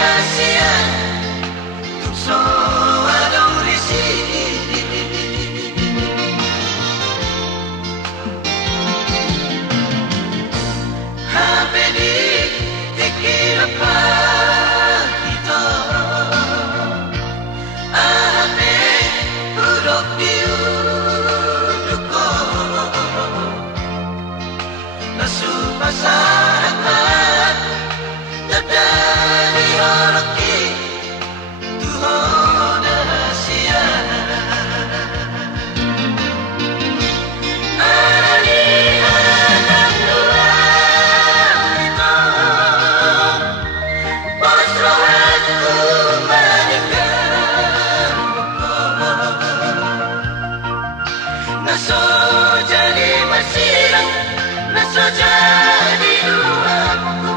sia-sia tukso adong risi hapeni tekira patito ame purok diuduko nasupasahat tadani oraki tuhon rahasia ani anak Tuhan itu pasrahanku meninggal naso jadi masih naso jadi uangku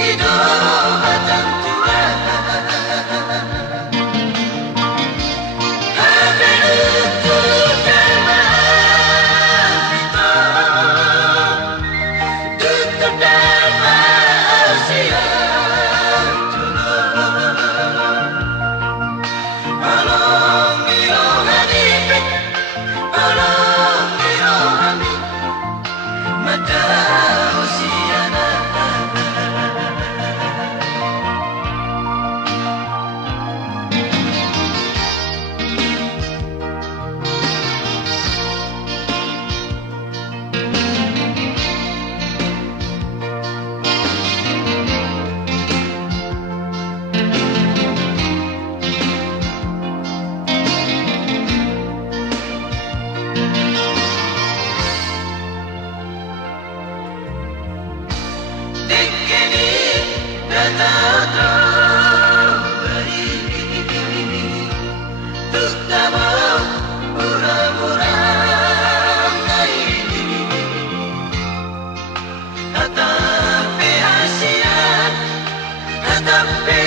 hidup batang tua habe untuk damai itu tutup damai usia along ilong hanipit along ilong hanipit mata usia Dekeni datang beri terutama orang-orang lain hatape hasiat hatape